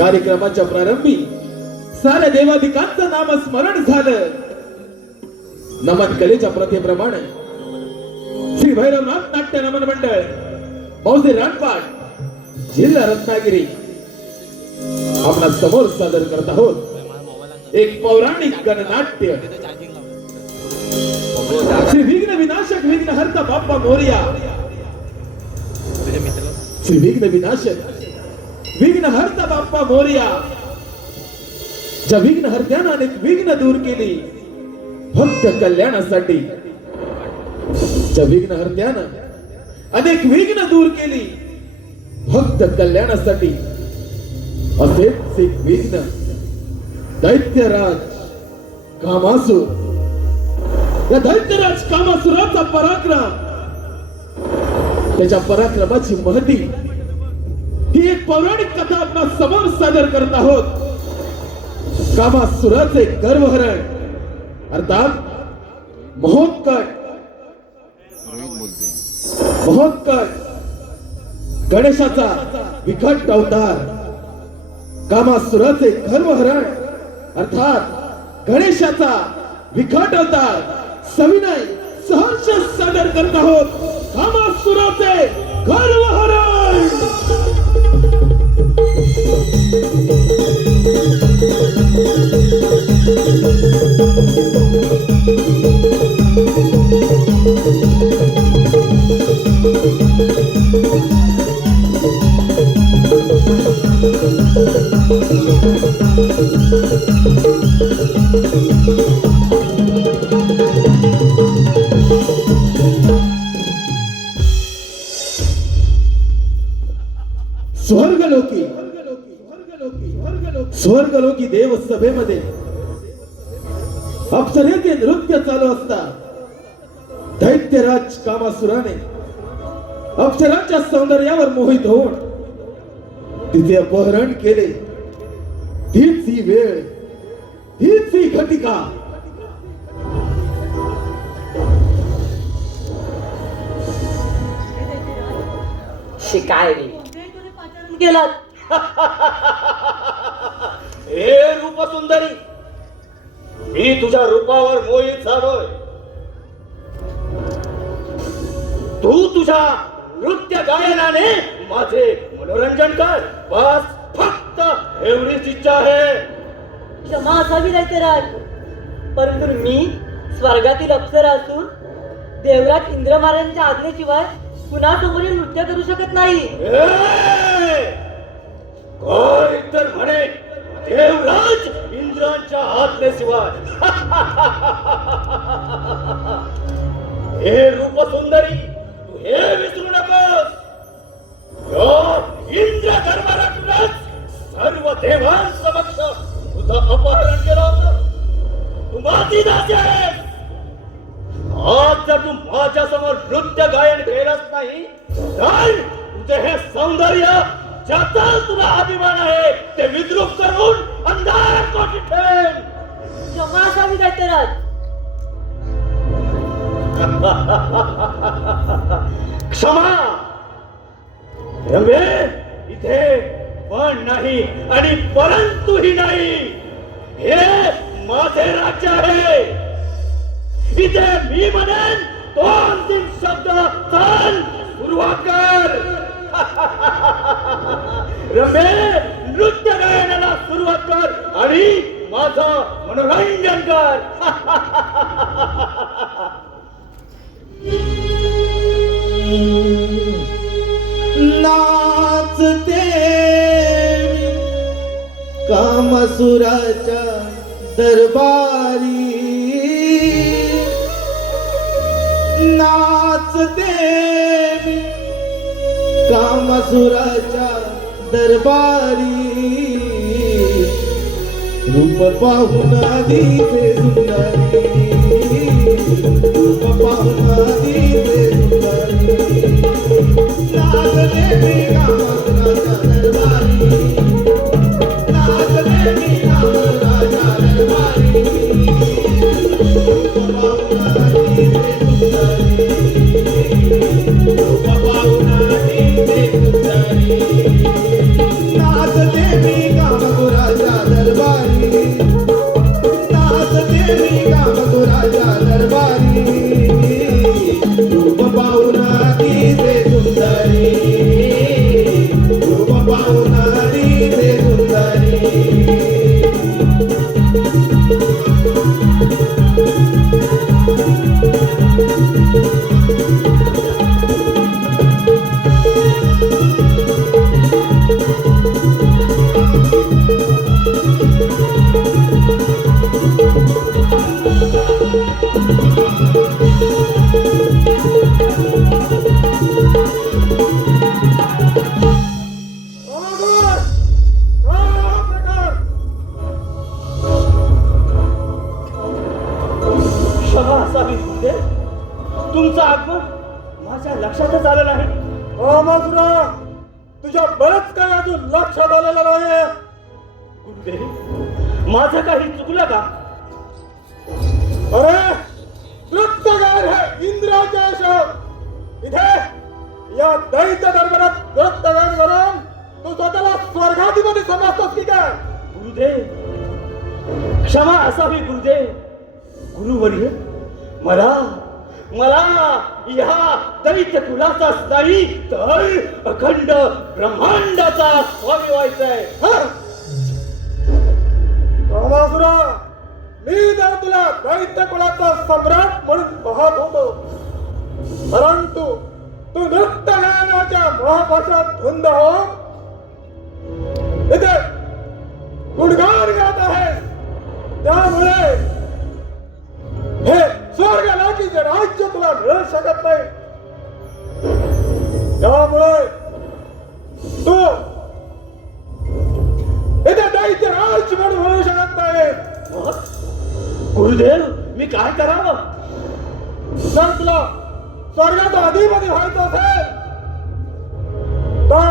कार्यक्रमाच्या प्रारंभी साऱ्या देवाधिकांचं नामस्मरण झालं. नमन कलेच्या प्रथेप्रमाणे श्री भैरवनाथ नाट्य नमन मंडळ मौजे रानपाट जिल्हा रत्नागिरी आपणा समोर सादर करत आहोत एक पौराणिक गणनाट्य. श्री विघ्न विनाशक विघ्नहर्ता बाप्पा मोरया. श्री विघ्न विनाशक विघ्नहर्ता बाप्पा मोरया. ज्या विघ्नहर्त्यानं अनेक विघ्न दूर केली भक्त कल्याणासाठी. ज्या विघ्नहर्त्यानं अनेक विघ्न दूर केली भक्त कल्याणासाठी असेच एक विघ्न दैत्यराज कामासुर. या दैत्यराज कामासुराचा पराक्रम, त्याच्या पराक्रमाची महती ही एक पौराणिक कथा आपल्या समोर सादर करत आहोत. कामासुराचे गर्वहरण अर्थात महोत्कट. महोत्कट गणेशाचा विकट अवतार. कामासुराचे गर्वहरण अर्थात गणेशाचा विकट अवतार सविनय सहर्ष सादर करत आहोत. कामासुराचे गर्वहरण. स्वर्गलोकी स्वर्गलोकी देव सभेमध्ये अप्सरेचे नृत्य चालू असता दैत्यराज कामासुराने अप्सरांच्या सौंदर्यावर मोहित होऊन तिचे अपहरण केले. हीच ही वेळ, हीच ही घटिका. शिकाय रे गेलात. हे रूप सुंदरी, मी तुझ्या रूपावर मोहित झालोय. तू तुझ्या नृत्य गायनाने माझे मनोरंजन कर. बस फक्त एवढीच इच्छा आहे. क्षमा असावी दैत्यराज, परंतु मी स्वर्गातील अप्सरा असून देवराज इंद्र महाराजांच्या आज्ञेशिवाय पुन्हा समोर नृत्य करू शकत नाही. काय तर म्हणे देवराज इंद्रांच्या आज्ञेशिवाय. हे रूप सुंदरी, तू हे विसरू नकोस. इंद्र धर्मराज सर्व देवांसमक्ष तुझं अपहरण केलं होतं. तू माझी दासी आहेस. आज जर तू माझ्या समोर नृत्य गायन केलंच नाही तर तुझे हे सौंदर्य ज्याचा तुला अभिमान आहे ते विद्रूप करून अंधारात कोठीत ठेवेन. क्षमा असावी दैत्यराज. क्षमा रंगे इथे पण नाही आणि परंतुही नाही. हे माझे राज्य आहे. इथे मी म्हणेन तो अंतिम शब्द. चल सुरुवात कर. रंगे नृत्य गायनाला सुरुवात कर आणि माझं मनोरंजन कर. नाचते कामासुराच्या दरबारी. नाचते कामासुराच्या दरबारी. रूप पाहून दिसे सुंदरी. रूप पाहून दिसे सुंदरी. नाचते मी कामासुराच्या दरबारी. नाचते मी कामासुराच्या दरबारी. रूप पाहून दिसे सुंदरी. रूप पाहून दिसे सुंदरी. नाचते मी कामासुराच्या गुरुदेव माझं काही चुकलं का? अरे नृत्यगान हे इंद्राचे शब्द. इथे या दैत्य दरबारात नृत्यगान करून तू स्वतःला स्वर्गाधिपती समजतोस की काय? गुरुदेव क्षमा असावी गुरुदेव. गुरुवर्य मला मला या दैत्य कुलाचाच नाही तर अखंड ब्रह्मांडाचा स्वामी व्हायचंय. रामासुरा, मी तर तुला दैत्य कुलाचा सम्राट म्हणून पाहत होतो, परंतु तू नृत्य गायनाच्या महापाशात धुंद हो इथे गुणगान गात आहेस. त्यामुळे हे स्वर्ग लाकीचे राज्य तुला मिळू शकत नाही. त्यामुळे तू इथे दैत्य राज म्हणून होऊ शकत नाही. गुरुदेव मी काय करावं? जर तुला स्वर्गाचा अधिपती व्हायचं असेल तर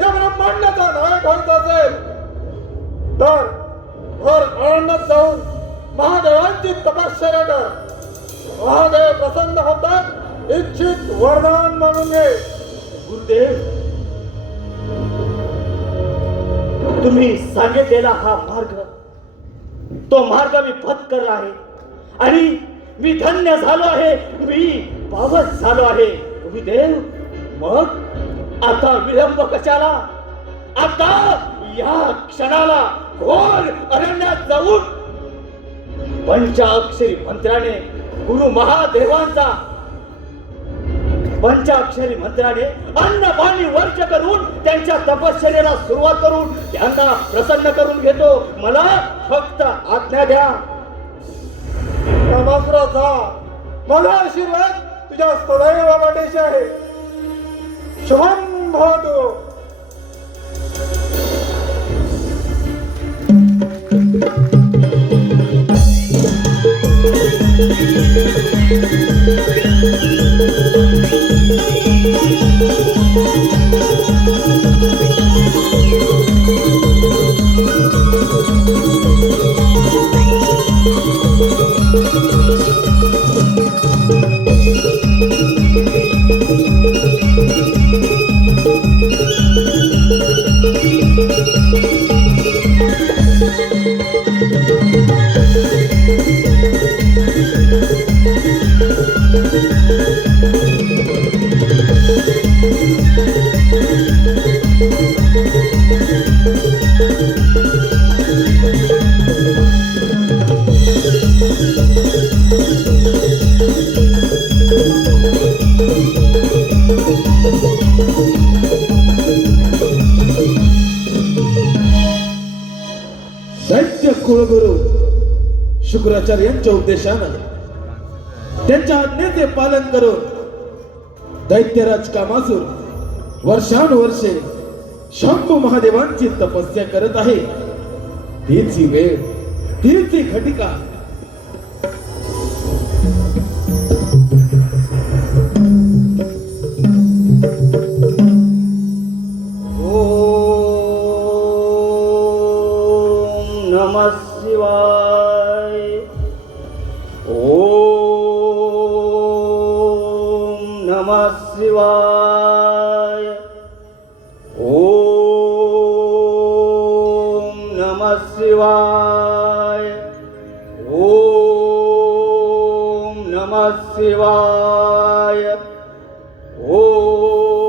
या ब्रह्मांडाचा नायक व्हायचा असेल तर भर अरण्यात जाऊन महादेवांची तपश्चर्या कर. महादेव प्रसन्न होतात, इच्छित वरदान मागून घे. गुरुदेव तुम्ही सांगितलेला हा मार्ग तो मार्ग मी पत्करला आहे आणि मी धन्य झालो आहे, मी पावन झालो आहे. गुरुदेव मग आता विलंब कशाला? आता या क्षणाला घोर अरण्यात जाऊन पंचाक्षरी मंत्राने गुरु महादेवांचा पंचाक्षरी मंत्राने अन्न पाणी वर्ष करून त्यांच्या तपश्चर्येला सुरुवात करून त्यांना प्रसन्न करून घेतो. मला फक्त आज्ञा द्या. रामासुरा जा. माझा आशीर्वाद तुझ्या सदैव पाठीशी आहे. शुभम भवतु. दैत्य कुलगुरू शुक्राचार्यांच्या उद्देशानं त्यांच्या आज्ञेचे पालन करून दैत्यराज कामासूर वर्षानुवर्षे शंभू महादेवांची तपस्या करत आहे. हीच ही वेळ, हीच ही घटिका. नमः शिवाय. ओम नमः शिवाय. ओम नमः शिवाय. ओम नमः शिवाय. ओम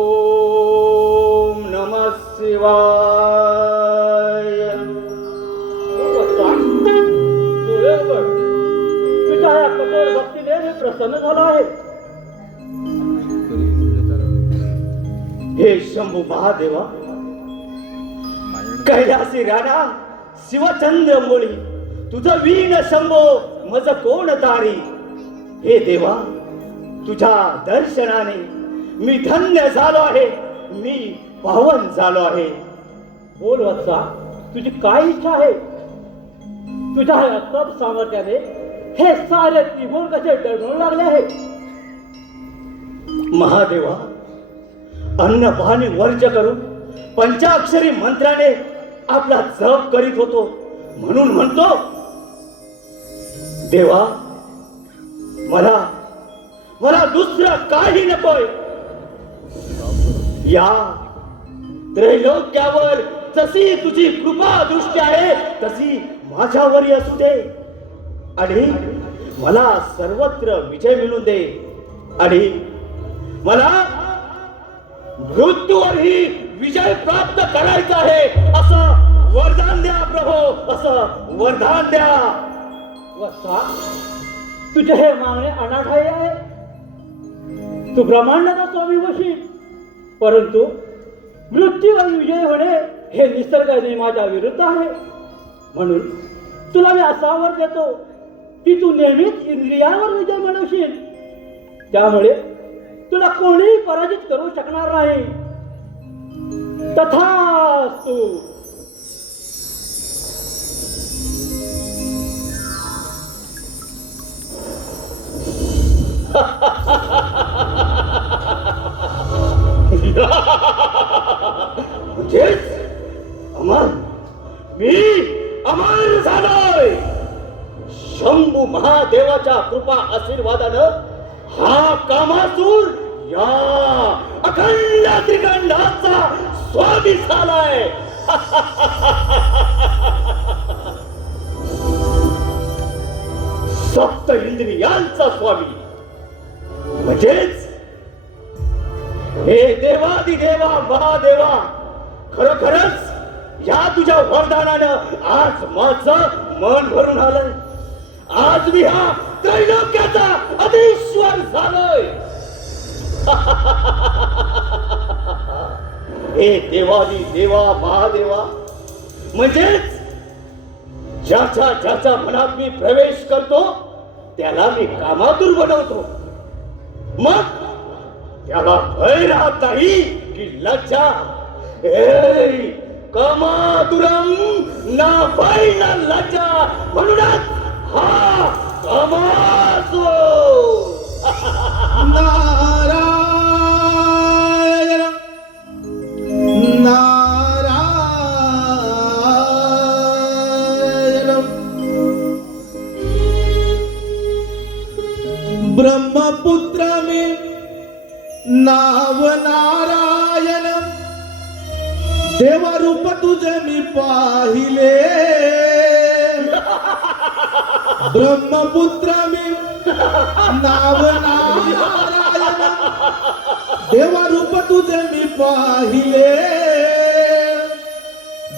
नमः शिवाय. तुझ्या या कठोर भक्तीने मी प्रसन्न झालो आहे. हे शंभू महादेवा, कैलासी राणा शिवचंद्र मुळी तुझं वीण शंभो मज कोण तारी. हे देवा, तुझ्या दर्शनाने मी धन्य झालो आहे, मी पावन झालो आहे. बोल वत्सा, तुझी काय इच्छा आहे? तुझ्या या तप सामर्थ्याने हे सारे त्रिभुवन कसे डळमळू लागले आहे. महादेवा, अन्न पाणी वर्ज करून पंचाक्षरी मंत्राने आपला जप करीत होतो म्हणून म्हणतो, देवा मला मला दुसरं काही नकोय. या त्रैलोक्यावर जशी तुझी कृपा दृष्टी आहे तशी माझ्यावरही असू दे आणि मला सर्वत्र विजय मिळून दे आणि मला मृत्यूवरही विजय प्राप्त करायचा आहे असं वरदान द्या प्रभो, असं वरदान द्या. वत्सा, तुझे हे मागणे अनाठाई आहे. तू ब्रह्मांडाचा स्वामी होशील, परंतु मृत्यूवर विजय होणे हे निसर्ग नियमाच्या विरुद्ध आहे. म्हणून तुला मी असा वर देतो की तू नेहमीच इंद्रियावर विजय मिळवशील. त्यामुळे तुला कोणीही पराजित करू शकणार नाही. तथास्तु. म्हणजेच अमर, मी अमर झालोय. शंभू महादेवाच्या कृपा आशीर्वादानं हा कामासूर या अखंड त्रिखंडाचा स्वामी झालाय. सप्त इंद्रियांचा स्वामी. म्हणजेच हे देवादिदेवा महादेवा, खरोखरच या तुझ्या वरदानानं आज माझं मन भरून आलंय. आज मी हा त्रैलोक्याचा अधीश्वर झालोय. हे देवादी देवा महादेवा, म्हणजेच ज्याच्या ज्याच्या मनात मी प्रवेश करतो त्याला मी कामातूर बनवतो. मग त्याला भय राहत नाही की लज्जा. कामातुरम ना भय ना लज्जा, म्हणूनच हा कामासूर. नारायण नारायण ब्रह्मपुत्र मी नाव नारायण, देवरूप तुझे मी पाहिले. ब्रह्मपुत्र मी नाव नारायण, देवरूप तुझे मी पाहिले.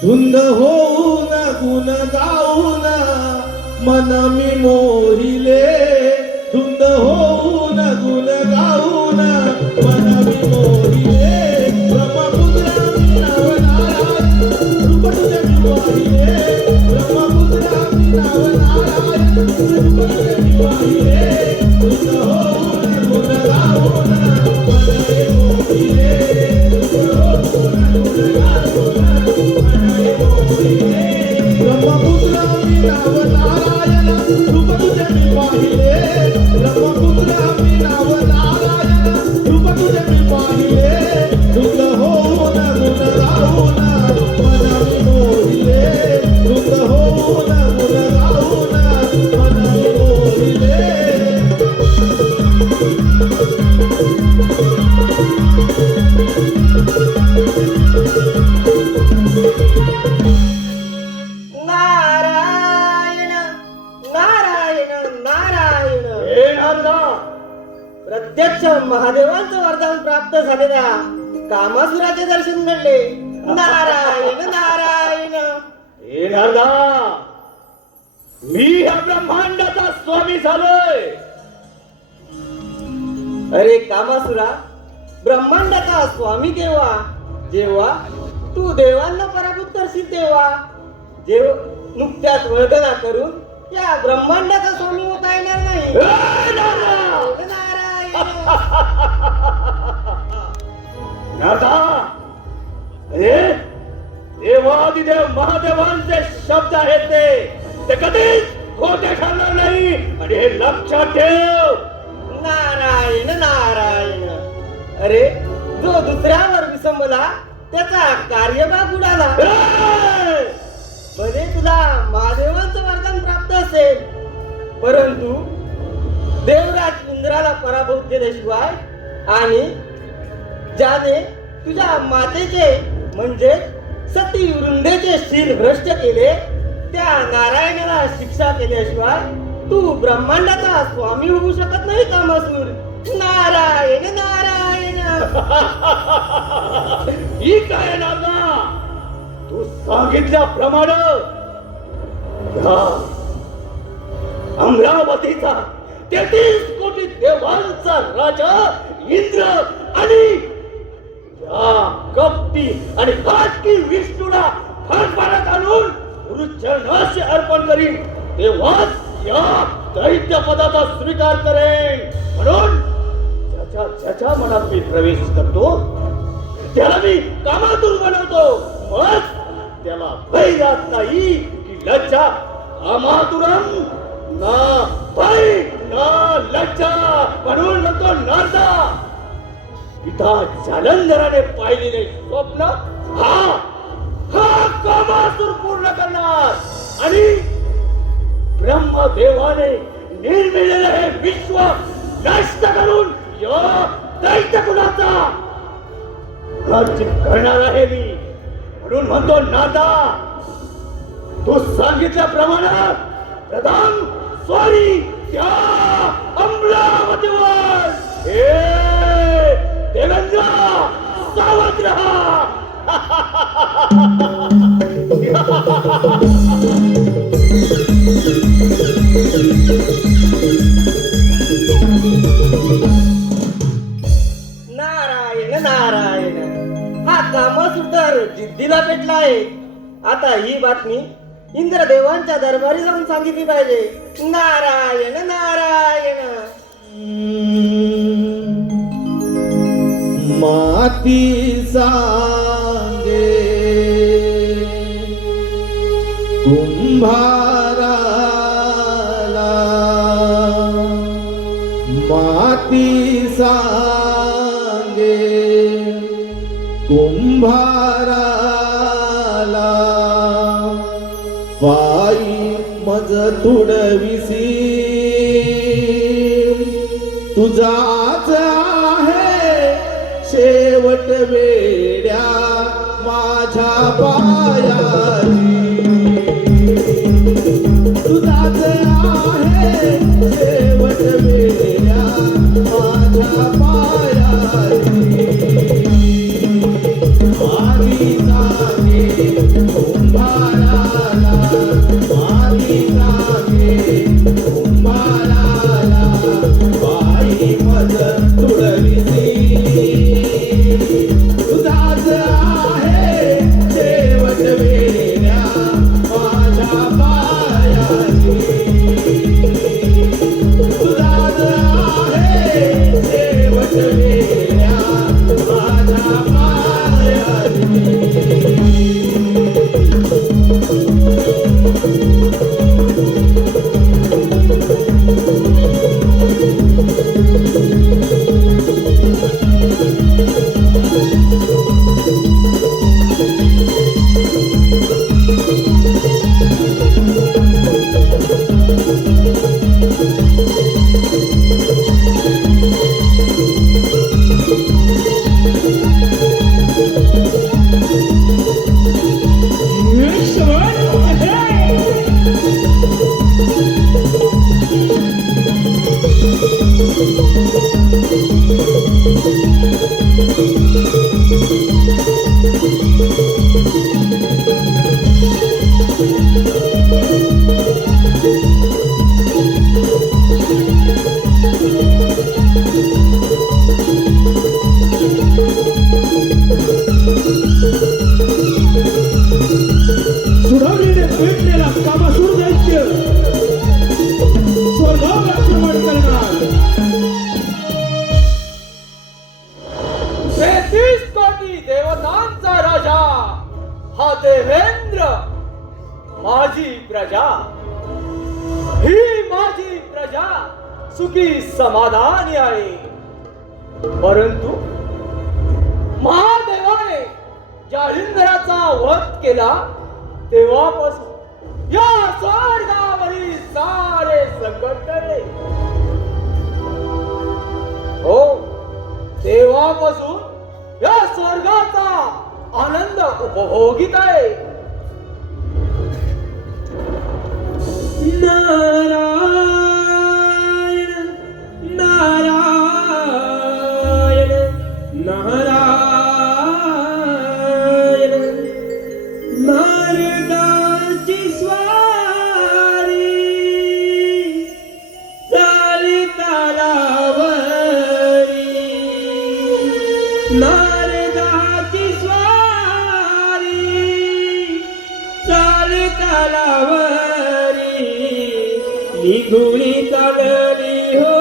धुंद होऊन गुण गाऊन मन मी मोहिले. धुंद होऊन गुण गाऊन मन मी मोहिले. ब्रह्मपुत्र मी नाव नारायण, रूप तुझे मी पाहिले. ब्रह्मपुत्र मी नाव नारायण, रूप तुझे मी पाहिले. धुंद होऊन गुण गाऊन मन मी मोहिले. धुंद होऊन गुण गाऊन मन मी मोहिले. ब्रह्मपुत्र मी नाव नारायण, रूप तुझे मी पाहिले. ब्रह्मपुत्र मी नाव नारायण, रूप तुझे मी पाहिले. धुंद होऊन गुण गाऊन मन मी मोहिले. धुंद होऊन गुण गाऊन मन मी मोहिले. नारायण नारायण नारायण. हे नारदा, प्रत्यक्ष महादेवांचं वरदान प्राप्त झालेल्या कामासुराचे दर्शन घडले. नारायण नारायण. हे नारदा, मी ह्या ब्रह्मांडाचा स्वामी झालोय. अरे कामासुरा, ब्रह्मांडाचा स्वामी केव्हा? जेव्हा तू देवांना पराभूत करशील तेव्हा. नुकत्याच वळगना करून या ब्रह्मांडाचा स्वामी होता येणार नाही. हे नारदा, नारायण. नारदा, हे देवादिदेव महादेवांचे शब्द आहेत ते कधीच खोटे ठरणार नाही आणि हे लक्षात ठेव. नारायण नारायण. अरे जो दुसऱ्यावर विसंबला त्याचा कार्यभाग उडाला. भले तुला महादेवांचं वरदान प्राप्त असेल, परंतु देवराज इंद्राला पराभूत केल्याशिवाय आणि ज्याने तुझ्या मातेचे म्हणजे सती वृंदेचे शील भ्रष्ट केले, त्या नारायणाला शिक्षा केल्याशिवाय तू ब्रह्मांडाचा स्वामी होऊ शकत नाही कामासूर. नारायण नारायण. ही काय नागा, तू सांगितल्याप्रमाणे या अमरावतीचा 33 कोटी देवांचा राजा इंद्र आणि या कपटी आणि घाटकी विष्णूला फरफरत आणून गुरुचरणाशी अर्पण करीन, तेव्हाच या दैत्य पदाचा स्वीकार करेन. म्हणून ज्याच्या ज्याच्या मनात मी प्रवेश करतो त्याला मी कामातून बनवतो. मग त्याला भय राहत नाही की लज्जा कामातुरम ना भय ना लज्जा. म्हणून म्हणतो नारदा, पिता जालंधराने पाहिलेले स्वप्न हा कामातूर पूर्ण करणार आणि ब्रह्मदेवाने निर्मिलेले हे विश्व नष्ट करून या दैत्य कुलाचा राज्य करणार आहे मी. म्हणून म्हणतो नारदा, तू सांगितल्याप्रमाणे प्रथम स्वारी त्या अमरावतीवर. हे देवेंद्र सावध रहा. नारायण नारायण. हा कामसूत्र जिद्दीला पेटला आहे. आता ही बातमी इंद्रदेवांच्या दरबारी जाऊन सांगितली पाहिजे. नारायण नारायण. माती सांगे कुंभाराला, माती सांगे कुंभाराला, पायी मज तुडविसी तुझाच आहे शेवट वेड्या माझ्या पायाची. तुझाच आहे शेवट वेड्या माझ्या पायाची. माती सांगे कुंभाराला, माती सांगे कुंभाराला, पायी मज तुडविसी तुझाच आहे शेवट वेड्या माझ्या पायाची. तुझाच आहे शेवट वेड्या माझ्या पायाची. सुधारलेले पेटलेला कामासूर दैत्य स्वर्गावर आक्रमण करणार. 33 कोटी देवतांचा राजा हा देवेंद्र. माझी प्रजा, ही माझी प्रजा सुखी समाधानी आहे. परंतु महादेवाने जालिंधराचा वध केला तेव्हापासून या स्वर्गावरील सारे संकट टळले. हो, तेव्हापासून या स्वर्गाचा आनंद उपभोगीत आहे. नारायण नारायण नारायण मार्गाची स्वारी चाली तालावरी मार्गाची स्वारी चाली तालावरी निघुणी चालली हो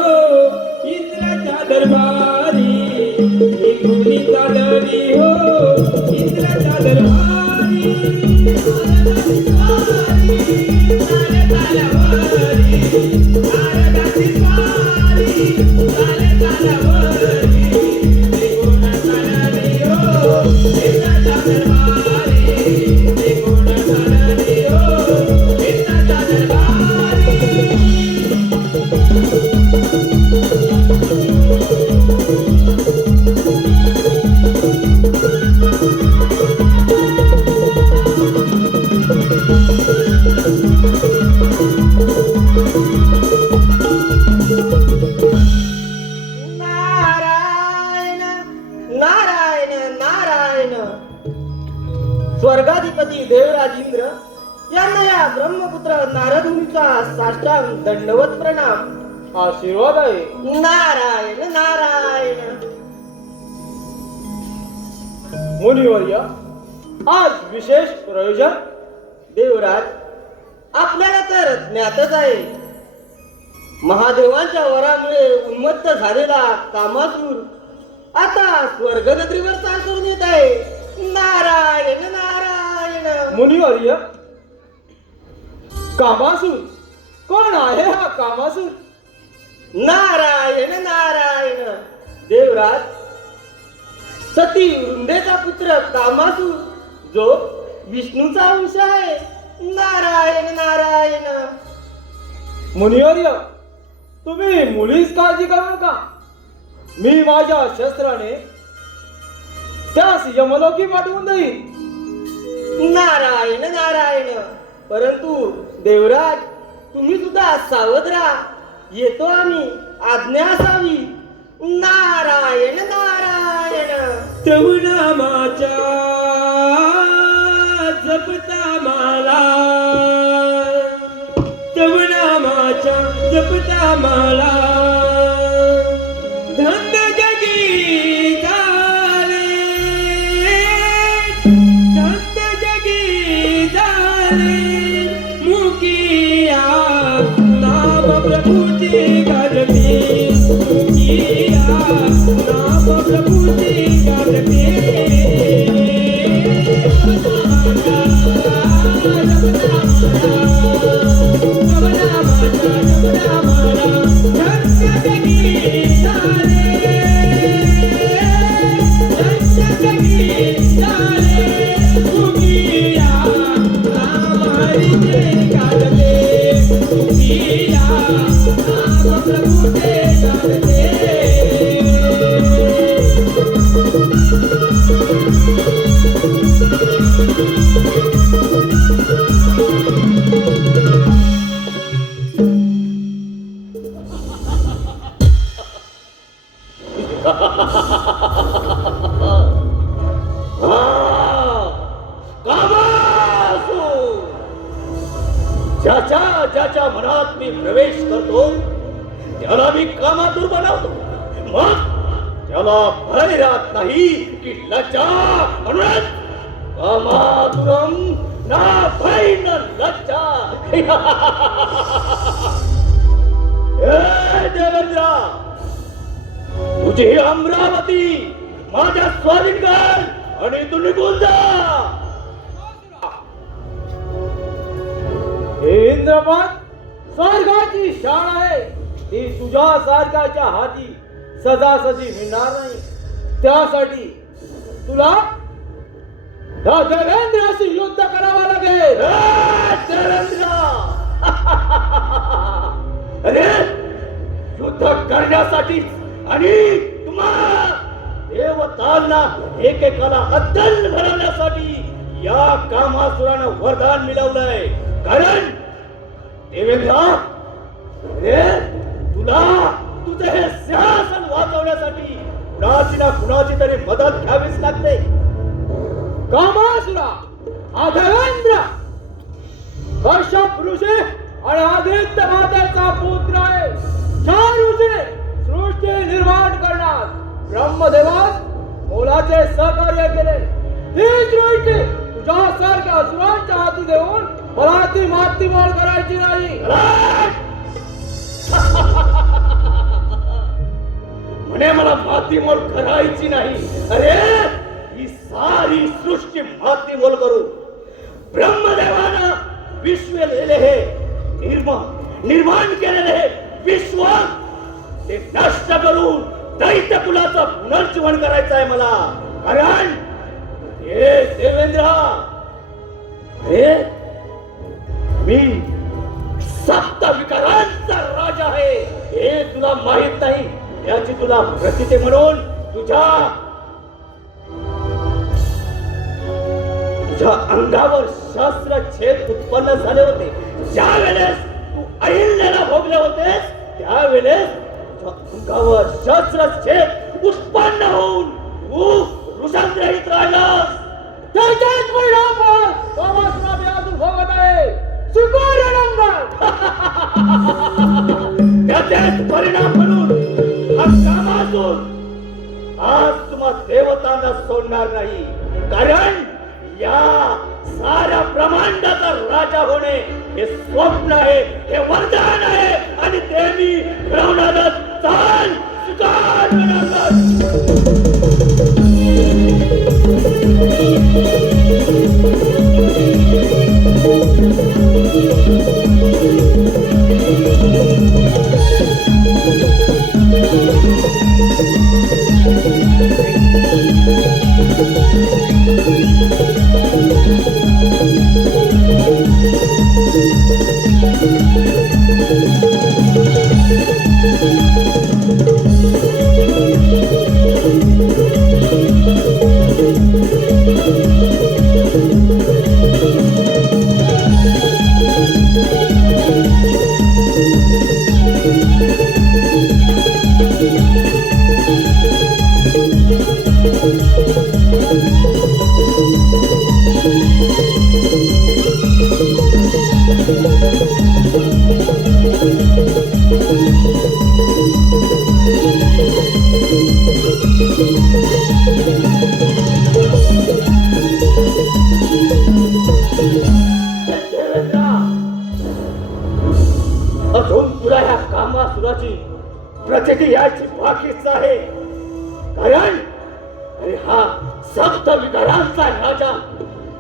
इंद्राच्या दरबारी निघुणी चालली हो इंद्राच्या दरबारी नारदाची स्वारी चाले तालावरी नारदाची स्वारी चाले तालावरी निघुण चालली हो इंद्राच्या दरबारी निघुण चालली हो इंद्राच्या दरबारी. नारायण नारायण नारायण. स्वर्गाधिपती देवराज इंद्र यांना या ब्रह्मपुत्र नारद मुनीचा साष्टांग दंडवत प्रणाम. आशीर्वाद आहे. नारायण नारायण. मुनिवर्य, आज विशेष प्रयोजन. देवराज, आपल्याला तर ज्ञातच आहे, महादेवांच्या वरामुळे उन्मत्त झालेला कामासूर आता स्वर्गनगरीवर चाल करून येत आहे. नारायण नारायण. मुनिवर्य, कामासूर कोण आहे हा कामासूर? नारायण नारायण. देवराज, सती वृंदेचा पुत्र कामासूर जो विष्णूचा अंश आहे. नारायण नारायण. मुनिवर्य, तुम्ही मुलीच काळजी करू नका. मी माझ्या शस्त्राने त्यास यमलोकी पाठवून देईन. नारायण नारायण. परंतु देवराज, तुम्ही सुद्धा सावध राहा. येतो आम्ही, आज्ञा असावी. नारायण नारायण. तव नामाच्या जपता मला तव नामाच्या जपता मला धन्य जगी झाले धन्य जगी झाले मुकिया नाम प्रभूची गाजते मुकिया नाम प्रभूची गाजते. ज्याच्या मनात मी प्रवेश करतो त्याला मी कामातूर बनवतो. मग त्याला भय राहत नाही की लज्जा. म्हणूनच कामातुरम ना भय न लज्जा. देवेंद्रा, तुझी ही अमरावती माझ्या स्वाधीन कर आणि तू निघून जा. हे इंद्रपद, स्वर्गाची शाळा आहे. ती तुझ्या सारख्याच्या हाती सजासजी मिळणार नाही. त्यासाठी तुला त्या देवेंद्राशी युद्ध करावं लागेल. देवेंद्र अरे युद्ध करण्यासाठी आणि तुम्हा देवतांना एकेकाला अद्दल घडवण्यासाठी या कामासुरानं वरदान मिळवलंय. कारण देवेंद्र अरे तुला तुझं हे सिंहासन वाचवण्यासाठी कुणाची ना कुणाची तरी मदत घ्यावीच लागते. कामासुरा हा देवेंद्र कश्यप ऋषी आणि आदित्य मातेचा पुत्र आहे. 4 ऋषी सृष्टी निर्माण करण्यात ब्रह्मदेवास मोलाचे सहकार्य केले. ती सृष्टी तुझ्यासारख्या असुरांच्या हाती देऊन मला ती मातीमोल करायची नाही. म्हणे मला मातीमोल करायची नाही. अरे ही सारी सृष्टी मातीमोल करू. ब्रह्मदेवानं विश्व लिहिले हे निर्माण केलेले हे विश्व ते नष्ट करून दैत्य कुलाचं पुनर्जीवन करायचं आहे मला. कारण हे देवेंद्र हे मी 7 विकारांचा राजा आहे हे तुला माहित नाही. याची तुला प्रचिती म्हणून तुझ्या अंगावर शस्त्रछेद उत्पन्न झाले होते. ज्या वेळेस तू अहिल्याला भोगले होतेस त्यावेळेस तुझ्या अंगावर शस्त्रछेद उत्पन्न होऊन तू वृषांतरित राहिलास. त्याच्याच परिणाम कामासुरा मी अजून भोगत आहे. स्वीकार रणांगण. त्याचेच परिणाम म्हणून हा कामासुर आज तुम्हा देवतांना सोडणार नाही. कारण या साऱ्या ब्रह्मांडाचा राजा होणे हे स्वप्न आहे, हे वरदान आहे आणि ते मी घडवणारच. चाल स्वीकार रणांगण. अजून तुला ह्या कामासुराची प्रचिती याची बाकीच आहे. कारण अरे हा 7 विकारांचा राजा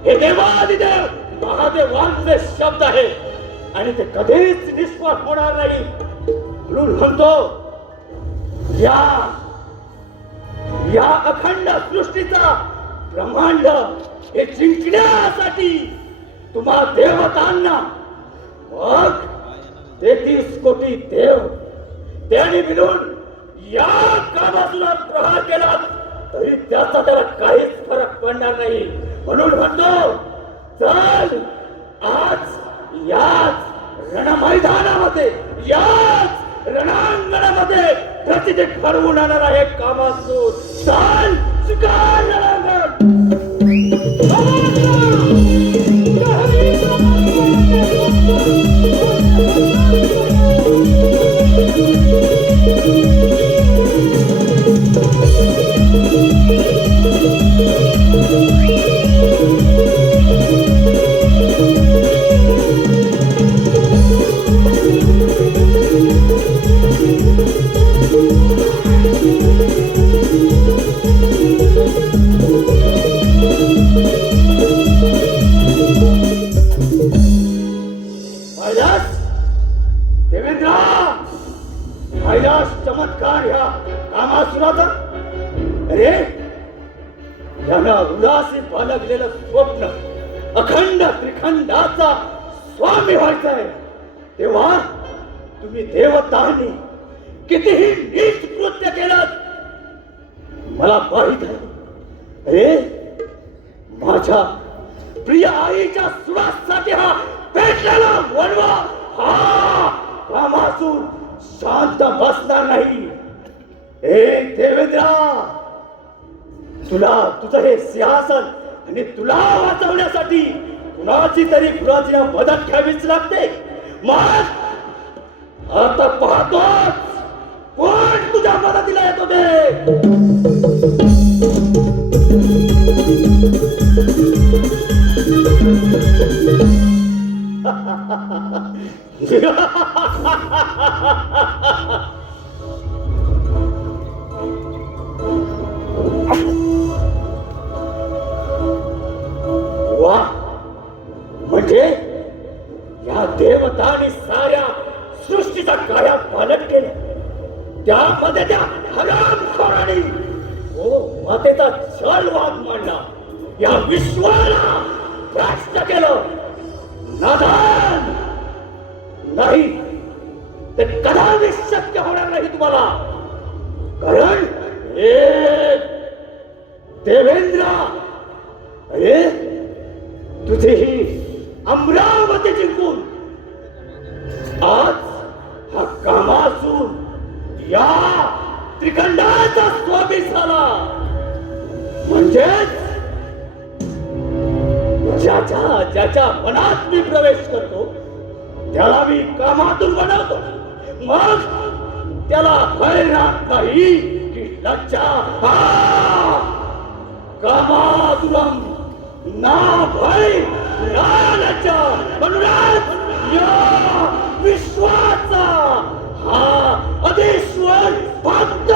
हे देवादिदेव महादेवांचे शब्द आहे आणि ते कधीच निष्फळ होणार नाही. म्हणून म्हणतो या अखंड सृष्टीचा ब्रह्मांड हे जिंकण्यासाठी तुम्हा देवतांना मग 33 कोटी देव त्याने मिळून या कामासुरात प्रहार केला तरी त्याचा त्याला काहीच फरक पडणार नाही. म्हणून म्हणतो चल आज याच रणमैदानामध्ये याच रणांगणामध्ये प्रचिती घडवून आणणार आहे कामासुर. चल स्वीकार रणांगण. स्वामी व्हायचंय तेव्हा तुम्ही देवतांनी कितीही नीच कृत्य केलं मला माहित आहे. अरे माझ्या प्रिय आईच्या सुरासाठी हा पेटलेला वनवा हा कामासून शांत बसणार नाही. ए देवेंद्रा, तुला तुझं हे सिंहासन आणि तुला वाचवण्यासाठी कुणाची तरी कुणाची मदत घ्यावीच लागते. मग आता पाहतोच कोण तुझ्या मदतीला येतो ते. वा, म्हणजे या देवतांनी साऱ्या सृष्टीचा काया पालन केलं. त्यामध्ये त्या हरामखोरांनी मातेचा छळ वाद मांडला. या विश्वाला भ्रष्ट केलं. नादान नाही, ते कदापि शक्य होणार नाही तुम्हाला. कारण देवेंद्र, अरे तुझी ही अमरावती जिंकून आज हा कामासून या त्रिखंडाचा स्वामी झाला. म्हणजेच ज्याच्या मनात मी प्रवेश करतो त्याला मी कामातून बनवतो. मग त्याला भय राहत नाही की लज्जा. कामातुरम ना भय ना लज्जा. म्हणूनच या विश्वाचा हा अधीश्वर भक्त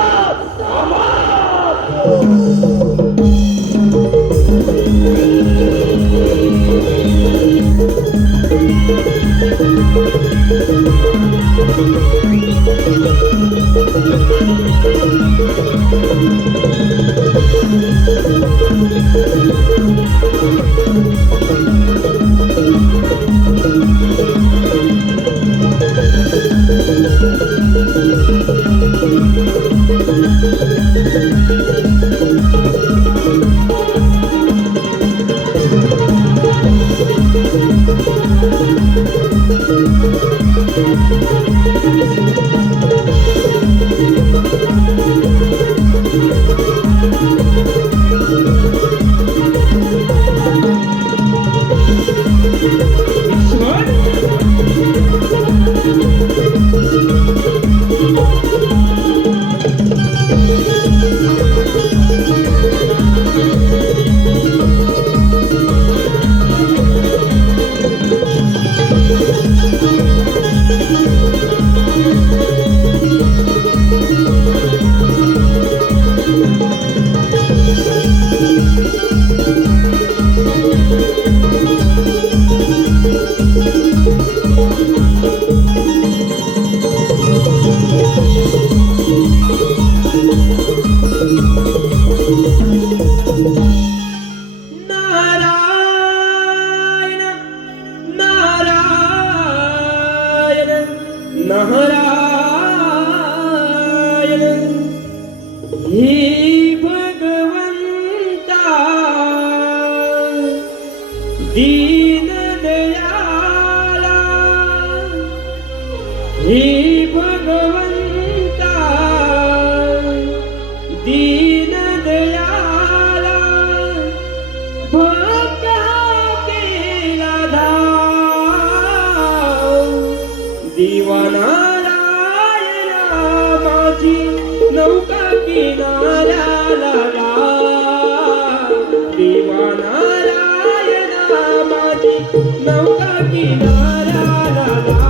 दीन दयाला हे भगवंता दीन दयाला भक्ता केला धाव दिवानारायणा माझी नौका किनाऱ्याला दिवानारायणा माझी नौका किनाऱ्याला नौका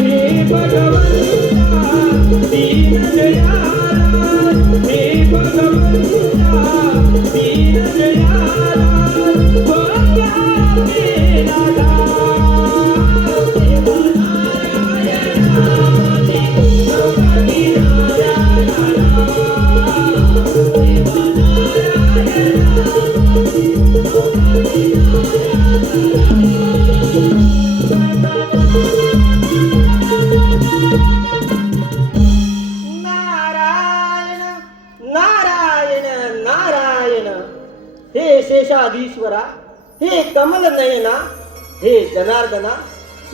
हे भगवंता दीन दयाला हे भगवंता दीन दयाला भक्ता केला हे कमल नयना, हे जनार्दना,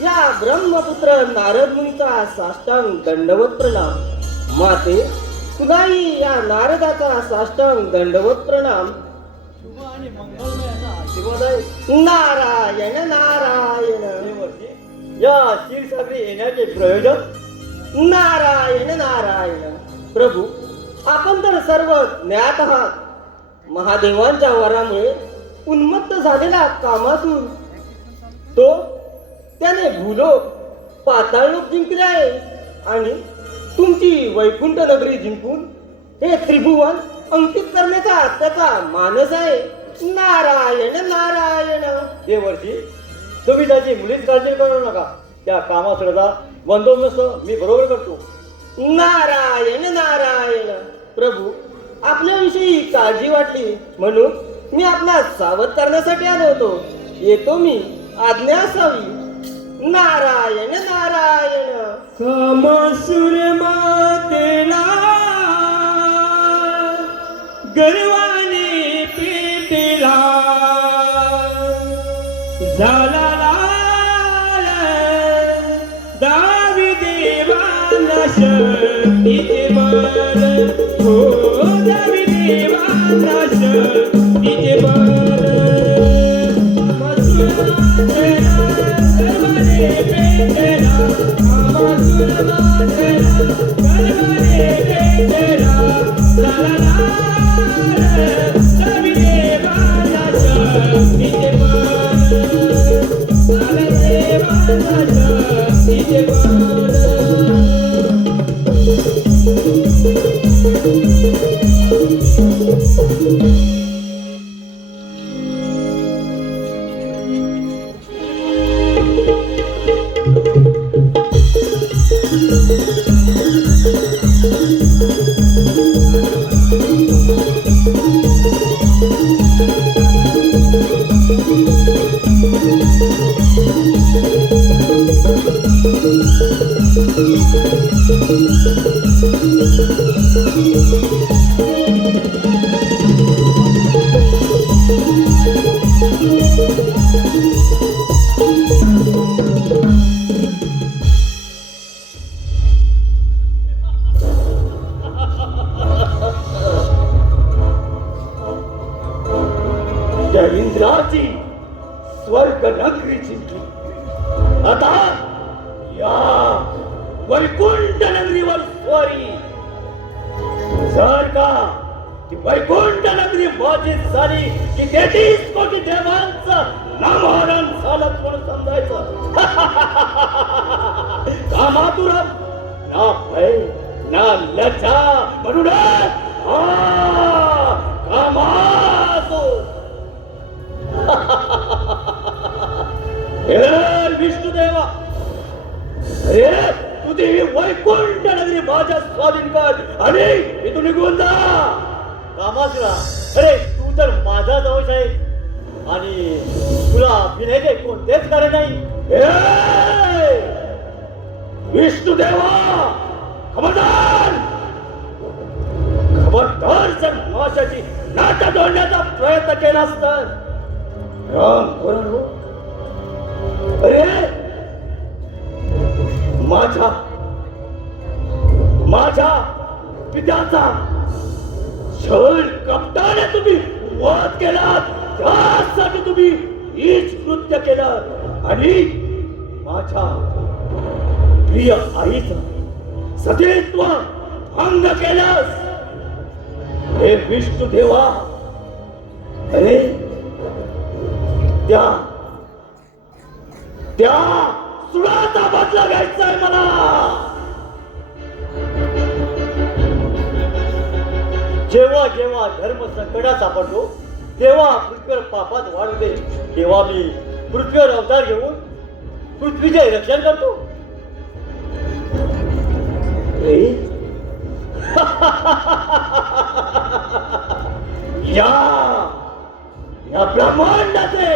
या ब्रह्मपुत्र नारद मुनीचा साष्टांग दंडवत प्रणाम. माते तुलाही या नारदाचा साष्टांग दंडवत प्रणाम. शुभ आणि मंगलमय असा आशीर्वाद आहे. नारायण नारायण देवर्षी, या क्षीरसागरी येण्याचे प्रयोजन नारायण नारायण. प्रभू, आपण तर सर्व ज्ञात आहात. महादेवांच्या वरामुळे उन्मत्त झालेला कामासूर तो त्याने भूलोक पाताळलोक जिंकले आहे आणि तुमची वैकुंठ नगरी जिंकून हे त्रिभुवन अंकित करण्याचा त्याचा मानस आहे. नारायण नारायण. देवर्षी, तुम्ही त्याची मुलीच काळजी करू नका. त्या कामासुराचा बंदोबस्त मी बरोबर करतो. नारायण नारायण. प्रभू, आपल्याविषयी काळजी वाटली म्हणून मी आपणास सावध करण्यासाठी आलो होतो. येतो मी, आज्ञा असावी. नारायण नारायण. कामासुर मातेला गर्वाने पेटला, झाला लाल दावी देवाना शक्तीचे बळ. हो दावी देवाना शक्तीचे बळ. कामासुर मातेला गर्वाने पेटला, कामासुर मातेला गर्वाने पेटला, झाला लाल दावी देवाना शक्तीचे बळ. झाला देवाना शक्तीचे बळ. त्या इंद्राची स्वर्ग नगरी जिंकली. आता या वैकुंठ नगरीवर स्वारी. जर का ती वैकुंठ नगरी माझीच झाली की 33 कोटी देवांचं नामहरण झालं म्हणून समजायचं. कामातुरम ना भय ना लज्जा म्हणूनच कामातुर. हे विष्णुदेवा, अरे तुझी ही वैकुंठ नगरी माझ्या स्वाधीन कर आणि इथून निघून जा. कामासुरा, अरे तू तर माझा जवळ आहे आणि तुला विनयचे कोणतेच कारण नाही. हे विष्णुदेवा, खबरदार खबरदार. जर माझ्याची नाटक जोडण्याचा प्रयत्न केलास तर राम करू. अरे माझ्या पित्याचा छळ कपटाने तुम्ही वध केलात. त्यासाठी तुम्ही हीच कृत्य केलं आणि माझ्या प्रिय आईचा सतीत्व भंग केलंस. हे विष्णुदेवा, अरे त्या सुराचा बदला घ्यायचा आहे मला. जेव्हा जेव्हा धर्म संकटात सापडतो तेव्हा पृथ्वीवर पापात वाढ होते. तेव्हा मी पृथ्वीवर अवतार घेऊन पृथ्वीचे रक्षण करतो. या ब्रह्मांडाचे,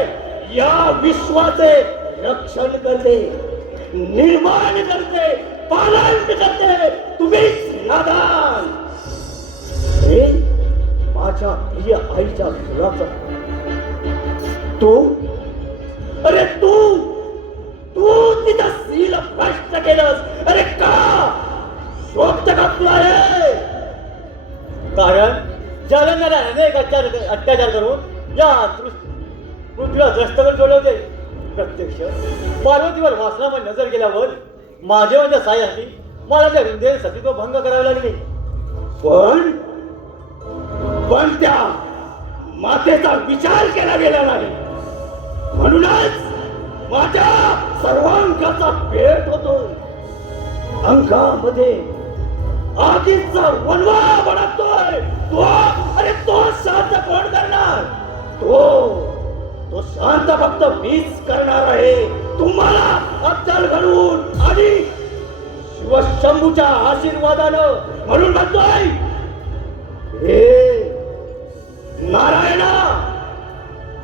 या विश्वाचे रक्षण करते, निर्माण करते, पालन करते तुम्हीच नादान. हे माझ्या प्रिय आईच्या सुराचा तू अरे तू तिथं सील भ्रष्ट केलंस. अरे का शोभत का तुला रे? कारण जालनाला अनेक अत्याचार करून या पृथ्वीला रस्त्यावर सोडवते. प्रत्यक्ष पार्वतीवर वासनावर नजर गेल्यावर माझ्या सायासाठी मला त्या रुंदे सतीत्व भंग करावे लागले. पण त्या मातेचा विचार केला गेला नाही. म्हणूनच माझ्या सर्वांगाचा पेट होतो. अंगामध्ये आगीचा वनवा बनतोय. तो शांत कोण करणार? तो शांत फक्त मीच करणार आहे. तुम्हाला अक्कल घडवून आणि शिवशंभूच्या आशीर्वादानं. म्हणून म्हणतोय हे नारायणा.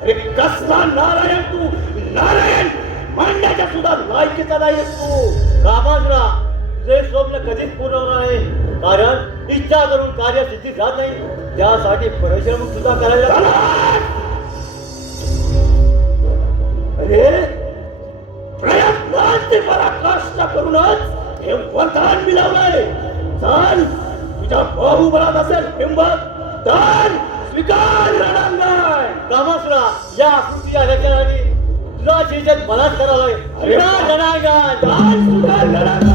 अरे कसला नारायण तू? नारायण म्हणण्याच्या सुद्धा लायकीचा नाहीस तू. कामासुरा जे स्वप्न कधीच पूर्ण होणार आहे. कारण इच्छा करून कार्य सिद्धी जात नाही. त्यासाठी परिश्रम सुद्धा करायला लागतो. अरे प्रयत्नांची पराकाष्ठ करूनच हे वरदान मिळवलंय. चाल तुझ्या बाहुबलात असेल हिंमत तर स्वीकार रणांगण. कामासुरा या आकृतीच्या रचनाने तुला शिजत मलाच करावं अरे लागेल. रणांगण चाल स्वीकार रणांगण.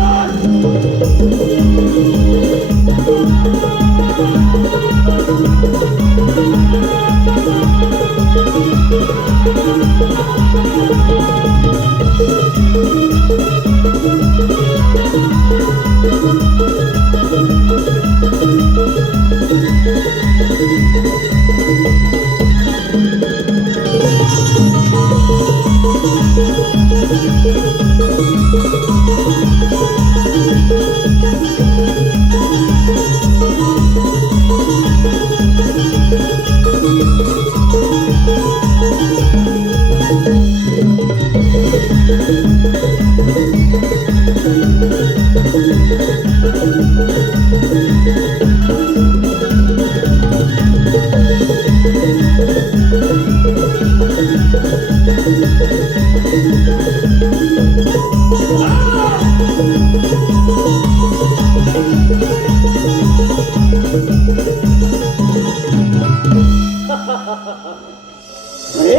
अरे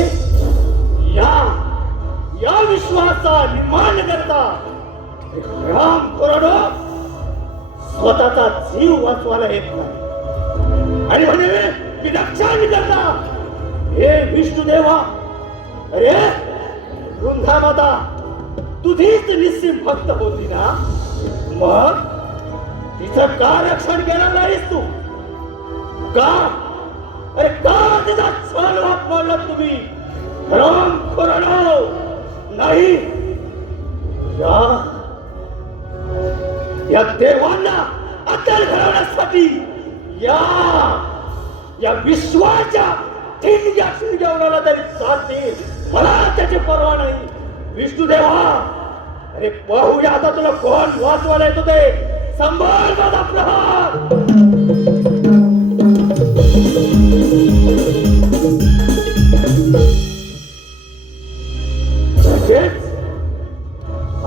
या विश्वाचा निर्माण करता राम कोरडो स्वतःचा जीव वाचवायला येत नाही आणि म्हणे मी रक्षा करता. हे विष्णुदेवा. अरे वृंदा माता तुझीच निश्चित भक्त होती ना. मग तिचं का रक्षण केलं नाहीस तू? का? अरे का तिचा छळ वापरला तुम्ही? राम कोरडो नाही. या देवांना अत्तर घडवण्यासाठी या विश्वाच्या ठिणग्या शिरगवण्याला तरी चालतील. मला त्याची पर्वा नाही. विष्णुदेवा अरे पाहूया आता तुला कोण वाचवायला येतो ते. संभाळ माझा प्रहार.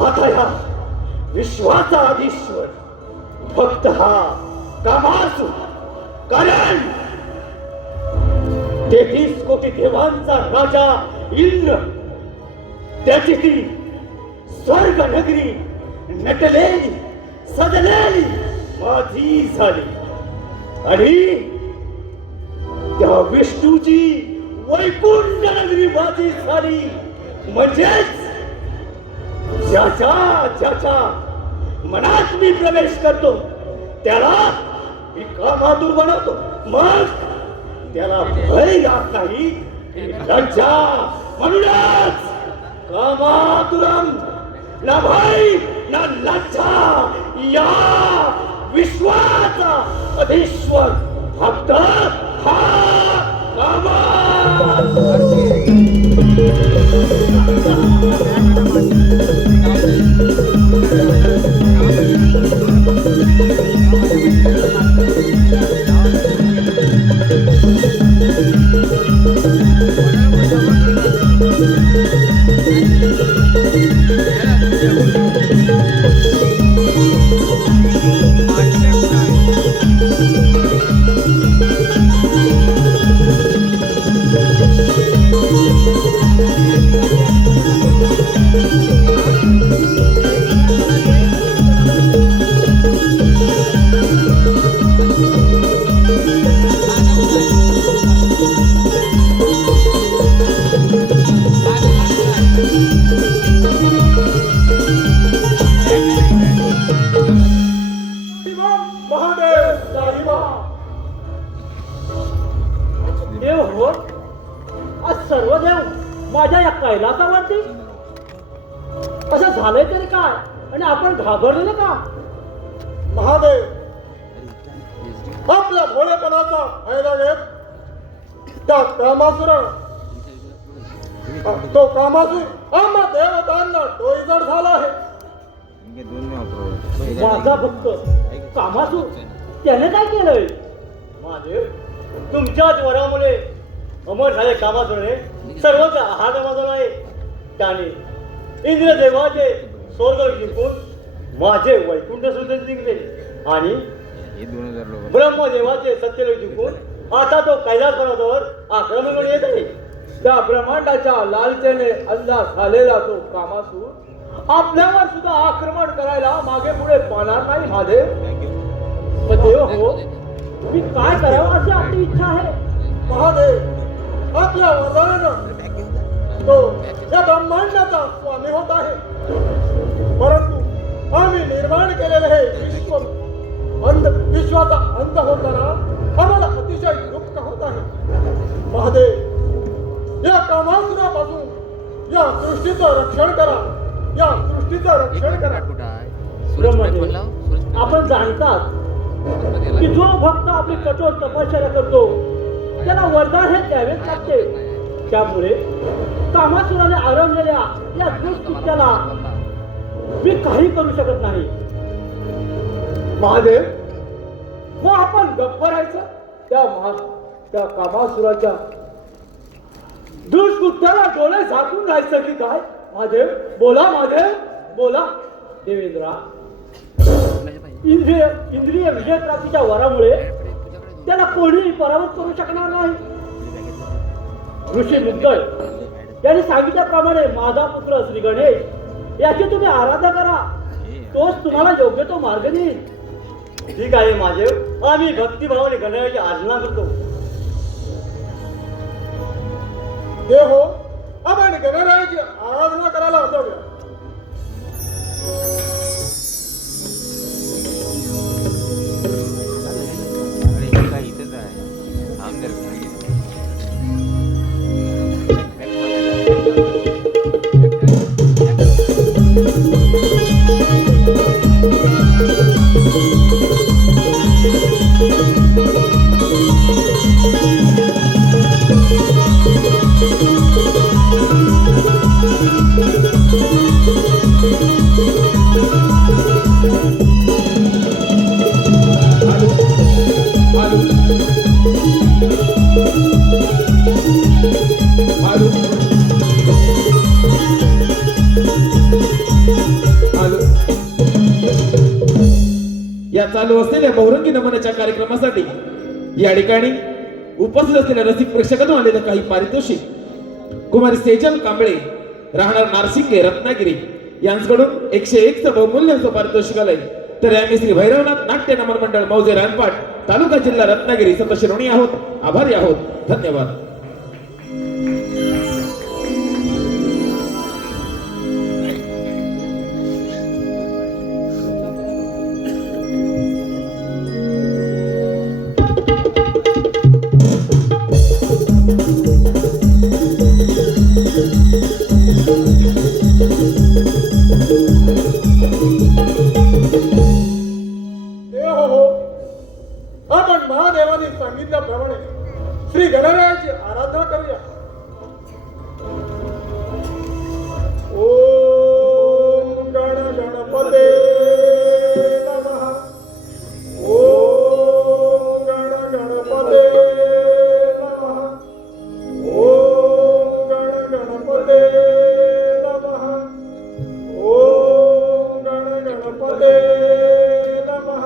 आता ह्या विश्वाचा आधीश्वर भक्त हा कामासुर. कारण 33 कोटी देवांचा राजा इंद्र त्याची ती स्वर्ग नगरी नटलेली सजलेली माझी झाली. आणि त्या विष्णूची वैकुंठ नगरी माझी झाली. म्हणजेच ज्याच्या मनात मी प्रवेश करतो त्याला मी कामातुर बनवतो. मग त्याला भय राहत नाही, लज्जा. म्हणूनच कामातुरम ना भय ना लज्जा. या विश्वाचा अधीश्वर भक्त हा कामा. Bueno, असं झालंय तरी काय आणि आपण घाबरलेलं का? महादेव आपल्या भोळेपणाचा फायदा घेत त्या तो कामासूर आम्हा देवतांना डोईजड झाला आहे. माझा भक्त कामासूर त्याने काय केलंय? महादेव तुमच्याच वरामुळे अमर झाले कामासुराने सर्वच हात वाजवला आहे. त्याने इंद्रदेवाचे स्वर्ग जिंकून माझे वैकुंठ सुद्धा जिंकले आणि ब्रह्मदेवाचे सत्यलोक जिंकून आता तो कैलास पर्वतावर आक्रमण करून येत आहे. त्या ब्रह्मांडाच्या लालसेने अल्ला झालेला तो कामासूर आपल्यावर सुद्धा आक्रमण करायला मागे पुढे पाहणार नाही. महादेव पण देव हो, मी काय करावं अशी आपली इच्छा आहे. महादेव आपल्या वरदानानं तो या ब्रह्मांडाचा स्वामी होत आहे. परंतु आम्ही निर्माण केलेले हे विश्वाचा अंत होताना आम्हाला अतिशय दुःख होत आहे. महादेव या कामासुरापासून या सृष्टीचं रक्षण करा. या सृष्टीचं रक्षण करा. ब्रह्मदेव आपण जाणतात की जो भक्त आपली कठोर तपश्चर्या करतो त्याला वरदान हे द्यावेच लागते. त्यामुळे कामासुराने आरंभलेल्या या दुष्कृत्याला मी काही करू शकत नाही. महादेव मग आपण गप्प राहायचं त्या कामासुराच्या दुष्कृत्याला डोळे झाकून राहायचं की काय? महादेव बोला, महादेव बोला. देवेंद्रा इंद्रिय विजय प्राप्तीच्या वरामुळे त्याला कोणीही पराभूत करू शकणार नाही. ऋषी मुद्गल यांनी सांगितल्याप्रमाणे माझा पुत्र श्री गणेश याची तुम्ही आराधना करा. तोच तुम्हाला योग्य तो मार्ग देईल. ठीक आहे महादेव, आम्ही भक्तिभावाने गणरायाची आराधना करतो. देव हो, आपण गणरायाची आराधना करायला जाऊया. या चालू असलेल्या बहुरंगी नमनाच्या कार्यक्रमासाठी या ठिकाणी उपस्थित असलेल्या रसिक प्रेक्षकांना आलेलं काही पारितोषिक कुमारी सेजल कांबळे राहणार नारसिंगे रत्नागिरी यांच्याकडून 101चं बहुमूल्य असं पारितोषिक आलंय. तर आम्ही श्री भैरवनाथ नाट्य नमन मंडळ मौजे रानपाट तालुका जिल्हा रत्नागिरी सतत ऋणी आहोत, आभारी आहोत. धन्यवाद. आपण महादेवाने सांगितल्याप्रमाणे श्री गणरायाची आराधना करूया. ओम गण गणपते नमः. ओम गण गणपते नमः. ओम गण गणपते नमः. ओम गण गणपते नमः.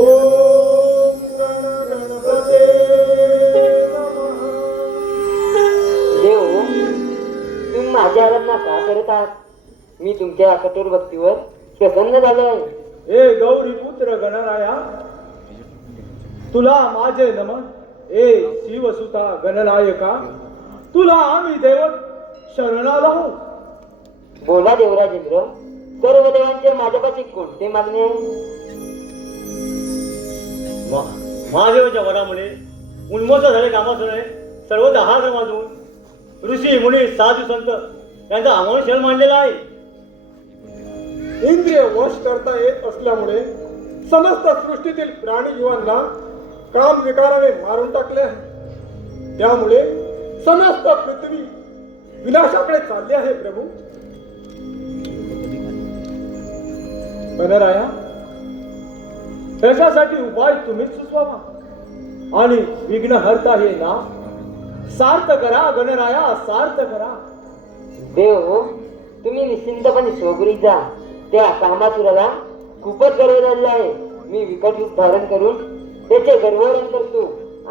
ओम गण गणपते नमः. देव तुम्ही माझी आराधना का करत आहात? मी तुमच्या कठोर भक्तीवर प्रसन्न झालो आहे. हे गौरी पुत्र गणराया, तुला माझे नमन. ए शिवसुता गणनायका, तुला आम्ही देव शरणाला आहोत. बोला देवराजेंद्र, सर्व देवांचे माझ्यापाशी कोणते मागणे आहे? महादेवाच्या वरामुळे उन्मत्त झाले कामासुराने सर्व हात वाजवून ऋषी मुनी साधू संत यांचा आम्हाला शरण मांडलेला आहे. इंद्रिय वश करता येत असल्यामुळे समस्त सृष्टीतील प्राणी जीवांना काम विकाराने मारून टाकले आहे. त्यामुळे समस्त पृथ्वी विनाशाकडे चालली आहे प्रभू. गणराया, त्याच्यासाठी उपाय तुम्हीच सुचवावा आणि विघ्न हरता हे ना सार्थ करा. गणराया, सार्थ करा. देव हो, तुम्ही निश्चिंतपणे स्वगुरी जा. त्या कामासुराला खूपच गर्व झालेला आहे. मी विकट रूप धारण करून त्याचे गर्वहरण करतो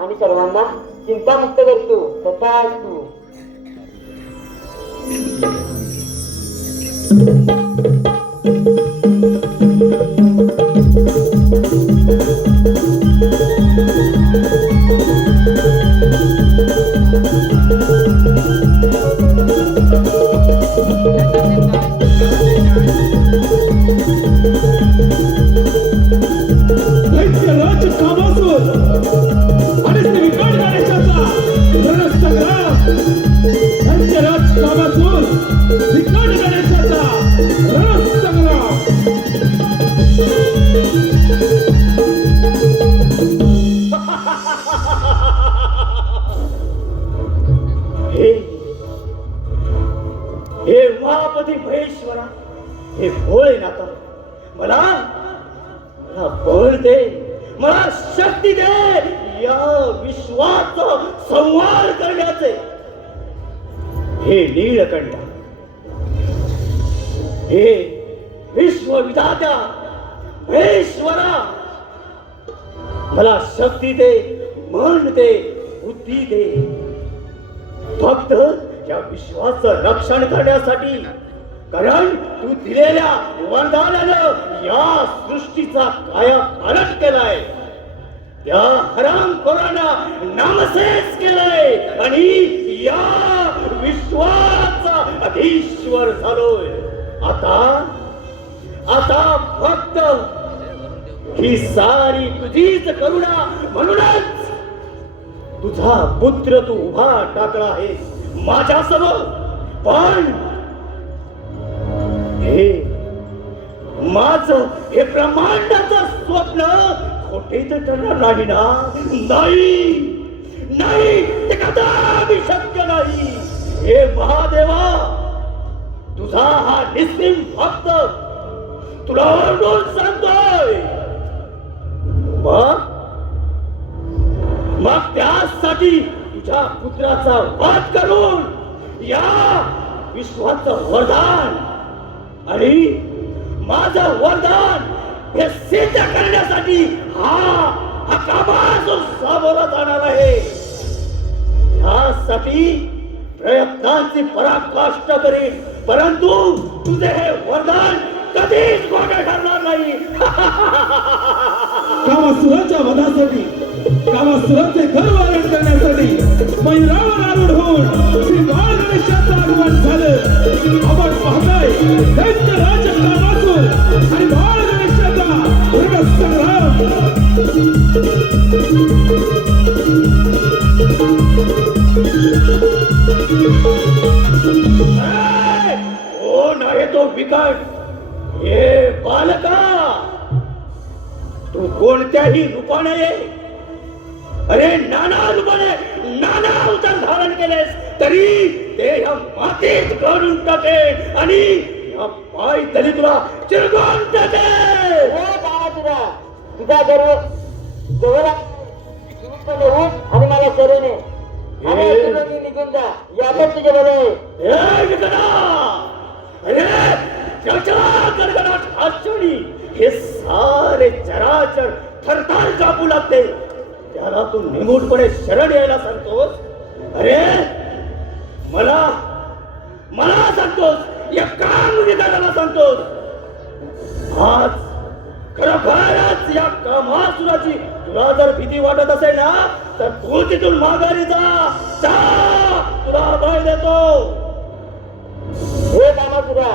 आणि सर्वांना चिंतामुक्त करतो. तथास्तु. दैत्यराज कामासूर आणि श्री विकट गणेशाचा रणसंग्राम. दैत्यराज कामासूर, विकट गणेशाचा रणसंग्राम. हे हे महापती महेश्वरा, हे भोळेनाथ, मला मला बळ दे, मला शक्ती दे या विश्वाचा संहार करण्याचे. हे नीलकंठ, हे विश्वविधात्या महेश्वरा, मला शक्ती दे, मन दे, बुद्धी दे. फक्त या विश्वाचं रक्षण करण्यासाठी, कारण तू दिलेल्या वरदानानं या सृष्टीचा कायापालट केलाय. त्या हरामखोरांना नामशेष केलाय आणि या विश्वाचा अधीश्वर झालोय. आता फक्त ही सारी तुझीच करुणा, म्हणूनच तुझा पुत्र तू उभा टाकला आहेस माझ्यासमोर. पण हे माझं हे ब्रह्मांडाचं स्वप्न खोटे तर ठरणार नाही ना? नाही, ते कदापि शक्य नाही. हे महादेवा, तुझा हा निस्सिम भक्त तुला ओरडून सांगतोय. मग त्यासाठी तुझ्या पुत्राचा वध करून या विश्वाचं वरदान आणि माझं वरदान हे सिद्ध करण्यासाठी हा कामासूर सामोरा जाणार आहे. त्यासाठी प्रयत्नांची पराकाष्ठा करीन, परंतु तुझे हे वरदान कधीच खोटे ठरणार नाही. कामासुराच्या वधासाठी, कामासुराचे घर वारण करण्यासाठी मयूरावर आरूढ होऊन श्री बाळ गणेशाचं आगमन झालं. आपण पाहताय दैत्यराज कामासूर आणि बाळ गणेशाचा रणसंग्राम. कोण आहे तो विकट? हे बालका, तू कोणत्याही रूपाने ये. अरे नाना रूपाने, नाना अवतार धारण केलेस तरी ते या मातीत घालून टाकेल आणि या पाय तली तुला चिरगून टाकेल. हो कामासुरा, तुझा गर्व जवळ आणि मला शरण आहे. आणि इथून मी निघून जा, यातच तुझे बरं आहे. हे विकटा, अरे त्याच्या गडगडाट हातचोडी हे सारे चराचर थरथर कापू लागते. त्याला तू निमूटपणे शरण यायला सांगतोस? अरे मला सांगतोस, या काम विधानाला सांगतोस? आज खरोखरच या कामासुराची तुला जर भीती वाटत असेल ना, तर तू तिथून माघारी जा. तुला अभय देतो. हे कामासुरा,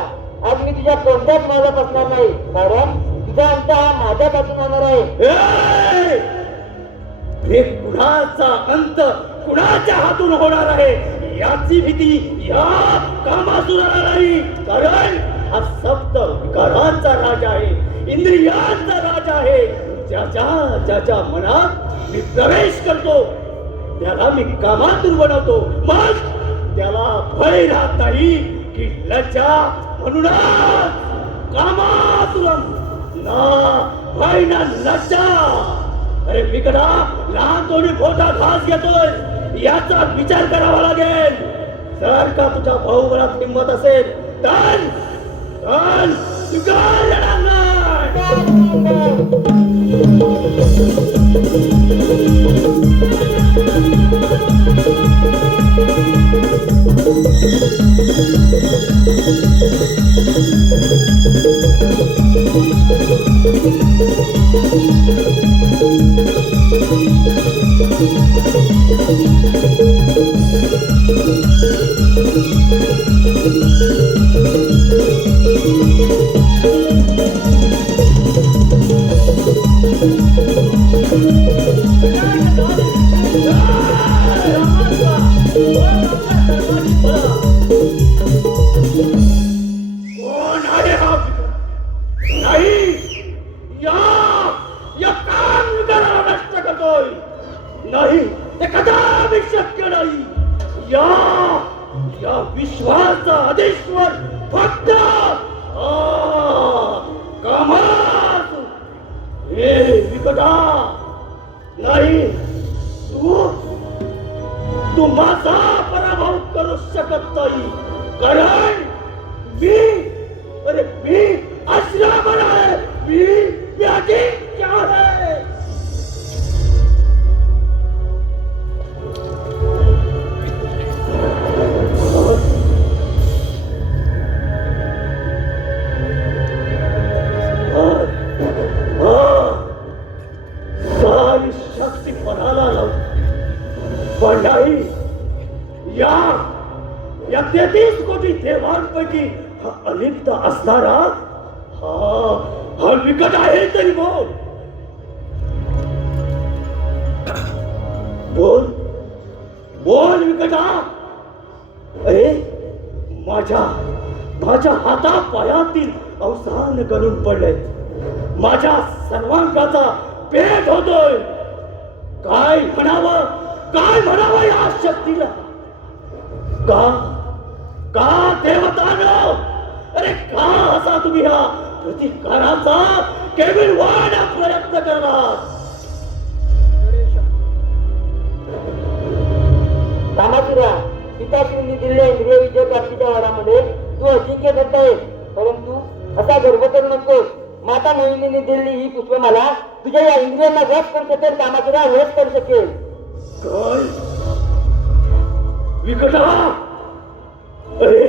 आज मी तुझ्या कोणत्याच माझा बसणार नाही, कारण तुझा अंत हा माझ्यापासून होणार आहे. हे कुणाचा अंत कुणाच्या हातून होणार आहे याची भीती या कामासुराला नाही, कारण हा सप्त विकारांचा राजा आहे, इंद्रियांचा राजा आहे. ज्याच्या मनात मी प्रवेश करतो त्याला मी कामातूर बनवतो. मग त्याला भय राहत नाही की लज्जा. म्हणूनच कामातुरम ना भय ना लज्जा. अरे विकटा, लहान तोडी मोठा घास घेतोय याचा विचार करावा लागेल. जर का तुझ्या भाऊबळात हिंमत असेल तर तू काय लढणार नाही. कोण आहे हा विक्रम? नाही, या काम विकाराला नष्ट करतोय. नाही, ते कदापि शक्य नाही. या विश्वाचा अधीश्वर फक्त कामात. हे विकटा, नाही, तू माझा पराभव करू शकत नाही. कारण मी अश्रामण आहे. मी अजिंक्य आहे. सारी शक्ती पणाला लावली. पण नाही, या 33 कोटी देवांपैकी हा अलिप्त असणारा हा विकट आहे. तरी बोल विकटा. अरे माझ्या हाता पायातील अवसान गळून पडले. माझ्या सर्वांगाचा पेट होतोय. काय म्हणावं या शक्तीला? का देवतानो, अरे का असा तुम्ही हा प्रतिकाराचा केवळ वाढ प्रयत्न करणार? कामासुरा, पिताश्रींनी दिलेल्या इंद्रिय विजय प्राप्तीच्या वरामध्ये तू अजिंक्य ठरत आहेस. परंतु असा गर्व करू नकोस. माता मोहिनीने दिलेली ही पुष्पमाला तुझ्या या इंद्रियांना वश करू शकेल. कामासुरा वश करू शकेल. काय विकटा? अरे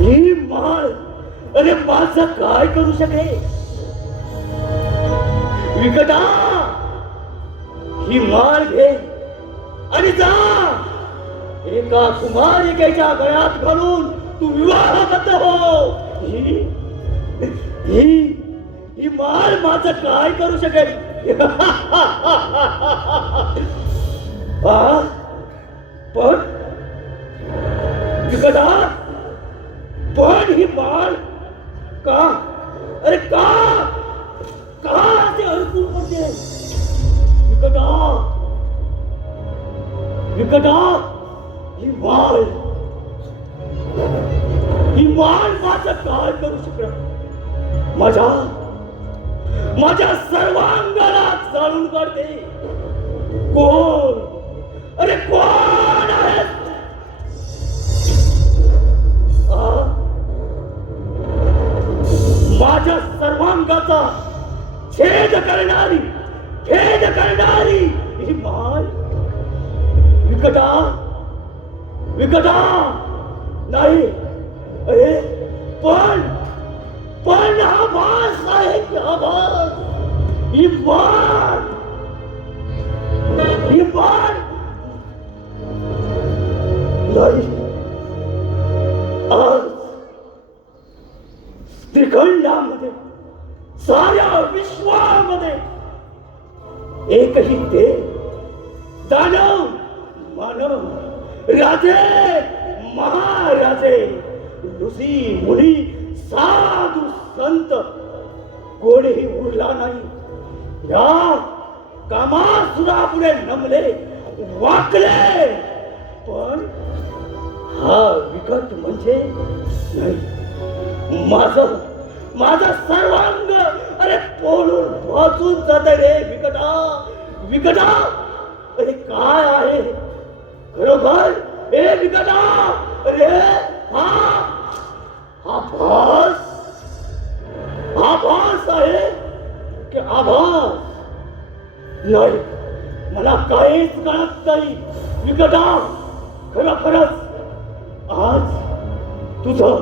ही माळ, अरे माझं काय करू शकेल? विकटा, ही माळ घे आणि जा. एका कुमारिकेच्या गळ्यात घालून तू विवाहबद्ध हो. ही माळ माझं काय करू शकेल? पण विकटा, पण ही माळ का, अरे का असे अडकून पडते? विकटा, ही माळ माझं काय करू शकणार? माझ्या सर्वांगाला जाळून काढते. कोण, अरे कोण आहे? माझ्या सर्वांगाचा छेद करणारी ही माळ. विकटा, नाही, अरे पण हा भास आहे की आभास? ही माळ नाही. आज त्रिखंडामध्ये, साऱ्या विश्वामध्ये एकही ते दानव मानव राजे महाराजे ऋषी मुनी साधू संत कोणीही उरला नाही. या कामासुरापुढे नमले वाकले. पण हा विकट म्हणजे नाही, माझा सर्वांग अरे पोळून वाचून जात रे विकटा विकटा. अरे काय आहे खरोखर हे विकटा? अरे हा भास आहे की आभास? नाही, मला काहीच कळत नाही विकटा. खरंच आज तुझं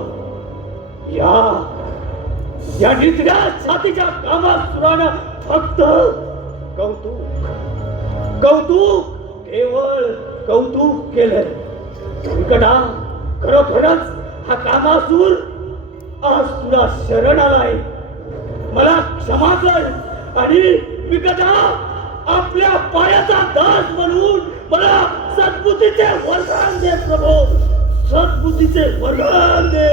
या निद्रा छातीच्या कामासुरानं फक्त कौतुक केवळ कौतुक केलंय विकटा. खरोखरच हा कामासूर आज तुला शरण आलाय. मला क्षमा कर आणि विकटा आपल्या पायाचा दास म्हणून मला सद्बुद्धीचे वरदान दे प्रभू. सद्बुद्धीचे वरदान दे.